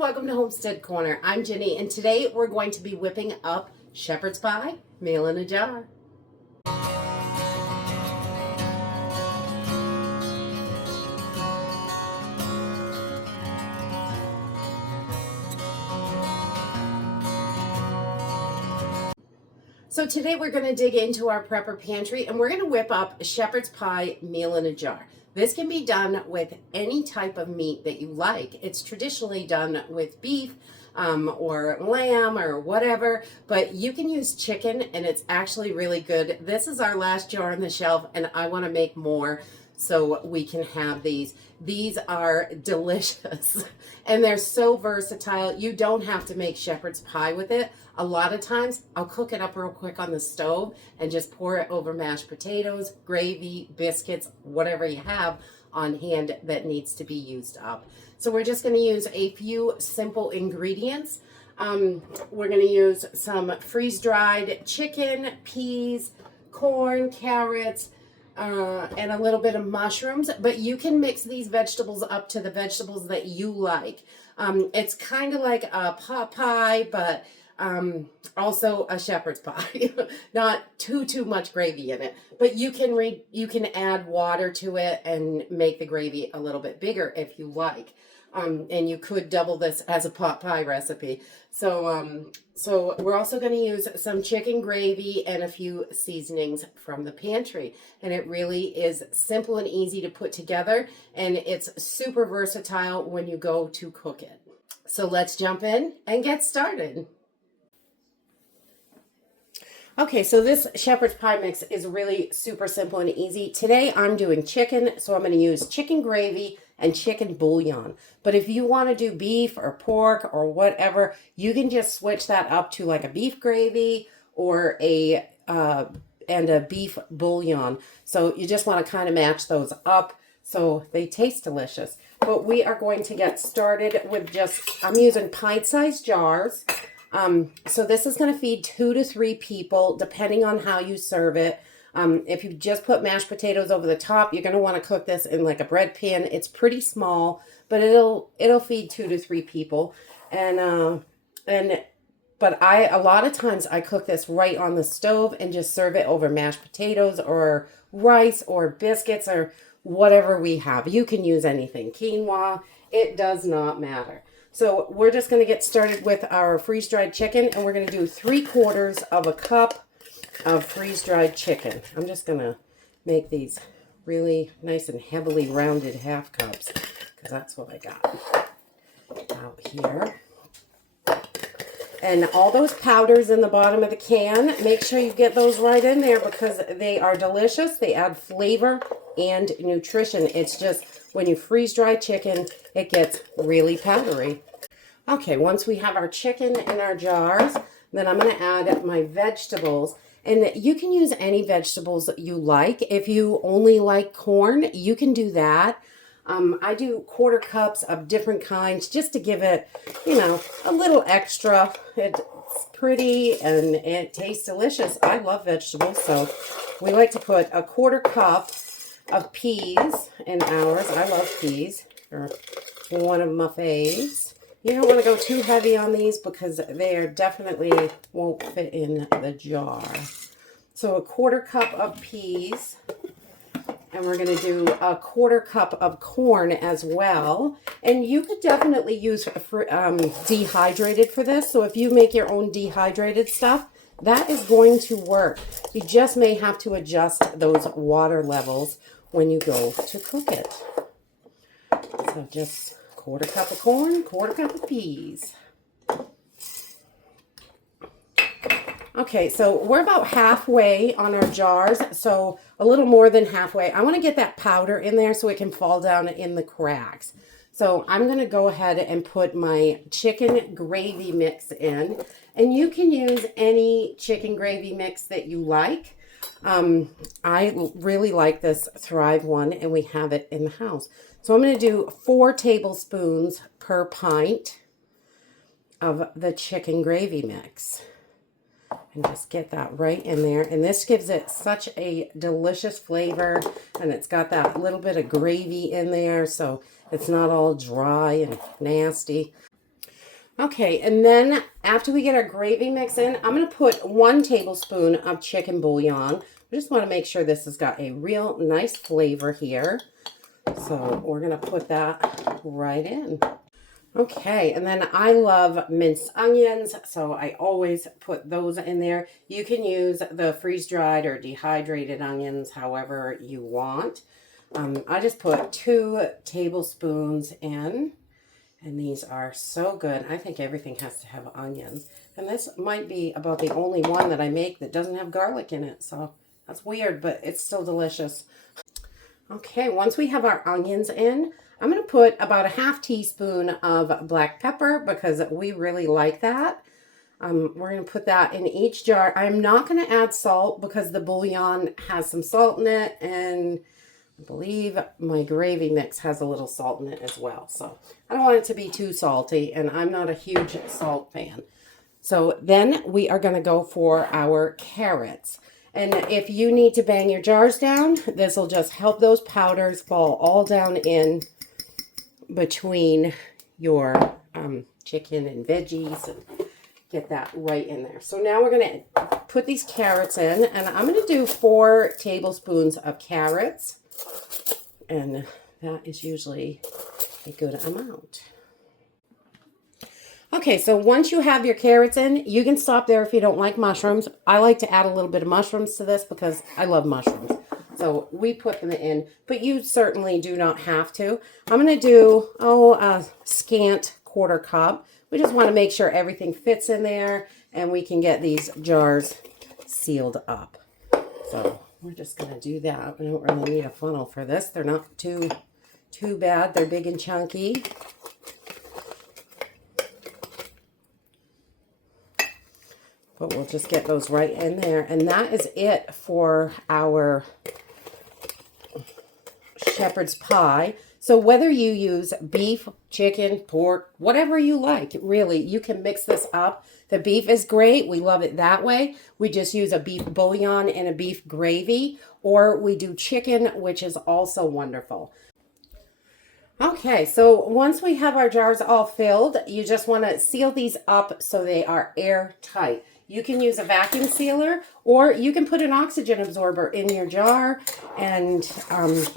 welcome to Homestead Corner. I'm Jenny, and today we're going to be whipping up shepherd's pie, meal in a jar. So today we're going to dig into our prepper pantry and we're going to whip up a shepherd's pie meal in a jar. This can be done with any type of meat that you like. It's traditionally done with beef or lamb or whatever, but you can use chicken and it's actually really good. This is our last jar on the shelf and I want to make more so we can have these. These are delicious and they're so versatile. You don't have to make shepherd's pie with it. A lot of times I'll cook it up real quick on the stove and just pour it over mashed potatoes, gravy, biscuits, whatever you have on hand that needs to be used up. So we're just going to use a few simple ingredients. We're going to use some freeze-dried chicken, peas, corn, carrots, and a little bit of mushrooms, but you can mix these vegetables up to the vegetables that you like. It's kind of like a pot pie, but also a shepherd's pie. Not too much gravy in it, but you can add water to it and make the gravy a little bit bigger if you like. And you could double this as a pot pie recipe. So we're also going to use some chicken gravy and a few seasonings from the pantry. And it really is simple and easy to put together, and it's super versatile when you go to cook it. So let's jump in and get started. Okay, so this shepherd's pie mix is really super simple and easy. Today I'm doing chicken, so I'm going to use chicken gravy and chicken bouillon. But if you want to do beef or pork or whatever, you can just switch that up to like a beef gravy or a beef bouillon. So you just want to kind of match those up so they taste delicious. But we are going to get started with I'm using pint-sized jars. So this is going to feed 2 to 3 people, depending on how you serve it. If you just put mashed potatoes over the top, you're going to want to cook this in like a bread pan. It's pretty small, but it'll feed 2 to 3 people. But a lot of times I cook this right on the stove and just serve it over mashed potatoes or rice or biscuits or whatever we have. You can use anything, quinoa, it does not matter. So we're just going to get started with our freeze-dried chicken, and we're going to do 3/4 of a cup of freeze-dried chicken. I'm just going to make these really nice and heavily rounded half cups because that's what I got out here. And all those powders in the bottom of the can, make sure you get those right in there because they are delicious. They add flavor and nutrition. It's just when you freeze dry chicken, it gets really powdery. Okay, once we have our chicken in our jars, then I'm going to add my vegetables. And you can use any vegetables that you like. If you only like corn, you can do that. I do 1/4 cups of different kinds just to give it, a little extra. It's pretty and it tastes delicious. I love vegetables, so we like to put 1/4 cup of peas in ours. I love peas. They're one of my faves. You don't want to go too heavy on these because they definitely won't fit in the jar. So 1/4 cup of peas. And we're going to do 1/4 cup of corn as well. And you could definitely use dehydrated for this. So if you make your own dehydrated stuff, that is going to work. You just may have to adjust those water levels when you go to cook it. So just 1/4 cup of corn, 1/4 cup of peas. Okay, so we're about halfway on our jars, so a little more than halfway. I want to get that powder in there so it can fall down in the cracks. So I'm going to go ahead and put my chicken gravy mix in, and you can use any chicken gravy mix that you like. I really like this Thrive one, and we have it in the house. So I'm going to do 4 tablespoons per pint of the chicken gravy mix. And just get that right in there. And this gives it such a delicious flavor. And it's got that little bit of gravy in there, so it's not all dry and nasty. Okay, and then after we get our gravy mix in, I'm going to put 1 tablespoon of chicken bouillon. We just want to make sure this has got a real nice flavor here. So we're going to put that right in. Okay, and then I love minced onions, so I always put those in there. You can use the freeze-dried or dehydrated onions, however you want. I just put 2 tablespoons in, and these are so good. I think everything has to have onions. And this might be about the only one that I make that doesn't have garlic in it, so that's weird, but it's still delicious. Okay, once we have our onions in, I'm going to put about a half teaspoon of black pepper because we really like that. We're going to put that in each jar. I'm not going to add salt because the bouillon has some salt in it, and I believe my gravy mix has a little salt in it as well. So I don't want it to be too salty, and I'm not a huge salt fan. So then we are going to go for our carrots. And if you need to bang your jars down, this will just help those powders fall all down in between your chicken and veggies and get that right in there. So now we're going to put these carrots in, and I'm going to do 4 tablespoons of carrots, and that is usually a good amount. Okay, so once you have your carrots in, you can stop there if you don't like mushrooms. I like to add a little bit of mushrooms to this because I love mushrooms. So we put them in, but you certainly do not have to. I'm going to do, a scant 1/4 cup. We just want to make sure everything fits in there and we can get these jars sealed up. So we're just going to do that. We don't really need a funnel for this. They're not too bad. They're big and chunky. But we'll just get those right in there. And that is it for our shepherd's pie. So whether you use beef, chicken, pork, whatever you like, really, you can mix this up. The beef is great. We love it that way. We just use a beef bouillon and a beef gravy, or we do chicken, which is also wonderful. Okay, so once we have our jars all filled, you just want to seal these up so they are airtight. You can use a vacuum sealer, or you can put an oxygen absorber in your jar and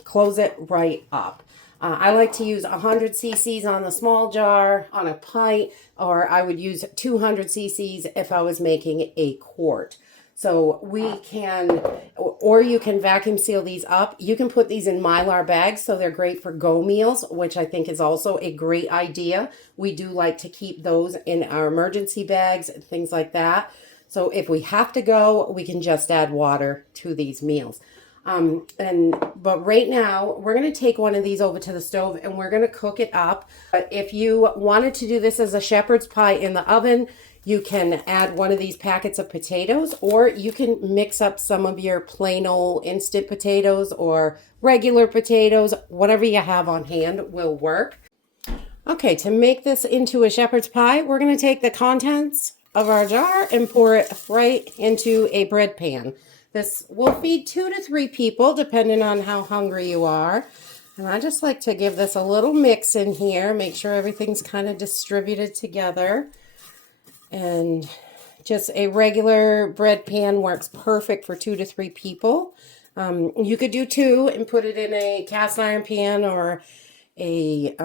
close it right up. I like to use 100 cc's on the small jar on a pint, or I would use 200 cc's if I was making a quart. So we can, or you can vacuum seal these up. You can put these in Mylar bags, so they're great for go meals, which I think is also a great idea. We do like to keep those in our emergency bags and things like that. So if we have to go, we can just add water to these meals. But right now we're going to take one of these over to the stove and we're going to cook it up. But if you wanted to do this as a shepherd's pie in the oven, you can add one of these packets of potatoes, or you can mix up some of your plain old instant potatoes or regular potatoes. Whatever you have on hand will work. Okay, to make this into a shepherd's pie, we're going to take the contents of our jar and pour it right into a bread pan. This will feed 2 to 3 people, depending on how hungry you are. And I just like to give this a little mix in here, make sure everything's kind of distributed together. And just a regular bread pan works perfect for 2 to 3 people. You could do 2 and put it in a cast iron pan or a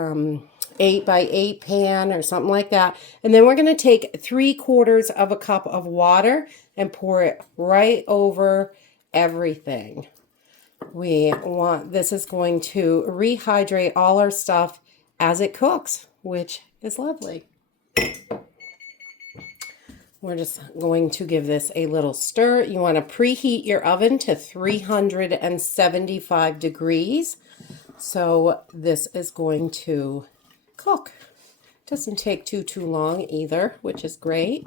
8x8 pan or something like that. And then we're going to take 3/4 of a cup of water and pour it right over everything. This is going to rehydrate all our stuff as it cooks, which is lovely. We're just going to give this a little stir. You want to preheat your oven to 375 degrees. So this is going to cook. Doesn't take too long either, which is great.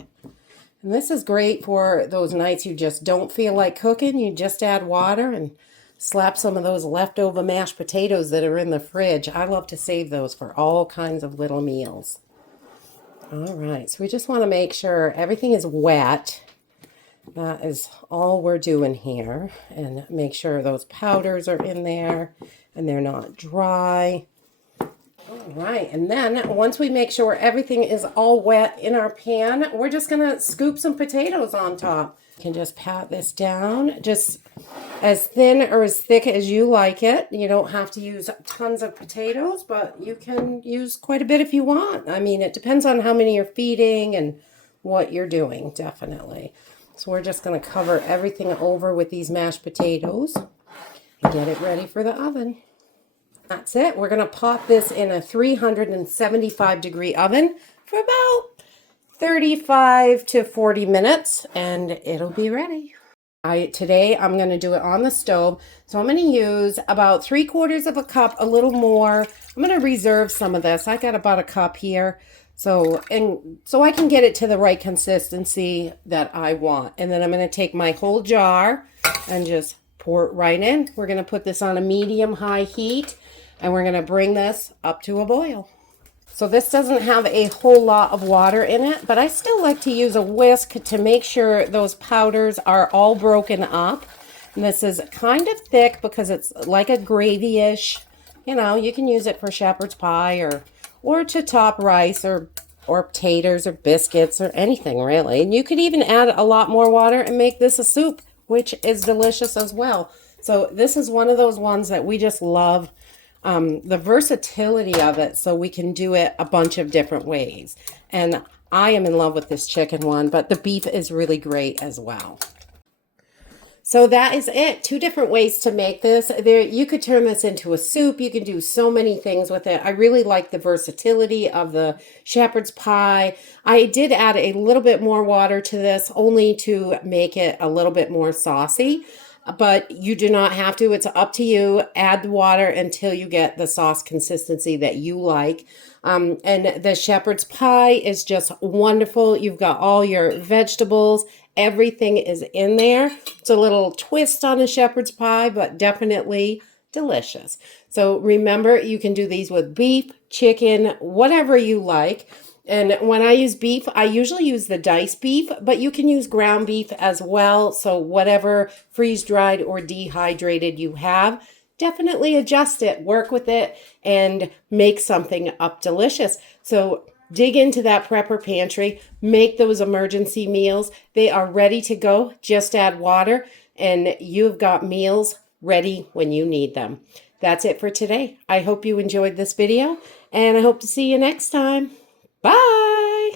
And this is great for those nights you just don't feel like cooking. You just add water and slap some of those leftover mashed potatoes that are in the fridge. I love to save those for all kinds of little meals. All right, so we just want to make sure everything is wet. That is all we're doing here. And make sure those powders are in there and they're not dry. All right, and then once we make sure everything is all wet in our pan, we're just gonna scoop some potatoes on top. You can just pat this down, just as thin or as thick as you like it. You don't have to use tons of potatoes, but you can use quite a bit if you want. I mean, it depends on how many you're feeding and what you're doing, definitely. So we're just gonna cover everything over with these mashed potatoes and get it ready for the oven. That's it. We're going to pop this in a 375-degree oven for about 35 to 40 minutes, and it'll be ready. Today I'm going to do it on the stove. So I'm going to use about 3/4 of a cup, a little more. I'm going to reserve some of this. I got about a cup here. So I can get it to the right consistency that I want. And then I'm going to take my whole jar and just pour it right in. We're going to put this on a medium-high heat. And we're going to bring this up to a boil. So this doesn't have a whole lot of water in it, but I still like to use a whisk to make sure those powders are all broken up. And this is kind of thick because it's like a gravy-ish. You know, you can use it for shepherd's pie or to top rice or potatoes or biscuits or anything really. And you could even add a lot more water and make this a soup, which is delicious as well. So this is one of those ones that we just love. The versatility of it, so we can do it a bunch of different ways. And I am in love with this chicken one, but the beef is really great as well. So that is it. 2 different ways to make this. You could turn this into a soup. You can do so many things with it. I really like the versatility of the shepherd's pie. I did add a little bit more water to this only to make it a little bit more saucy. But you do not have to. It's up to you. Add the water until you get the sauce consistency that you like. And the shepherd's pie is just wonderful. You've got all your vegetables. Everything is in there. It's a little twist on a shepherd's pie, but definitely delicious. So remember, you can do these with beef, chicken, whatever you like. And when I use beef, I usually use the diced beef, but you can use ground beef as well. So whatever freeze-dried or dehydrated you have, definitely adjust it, work with it, and make something up delicious. So dig into that prepper pantry, make those emergency meals. They are ready to go. Just add water, and you've got meals ready when you need them. That's it for today. I hope you enjoyed this video, and I hope to see you next time. Bye!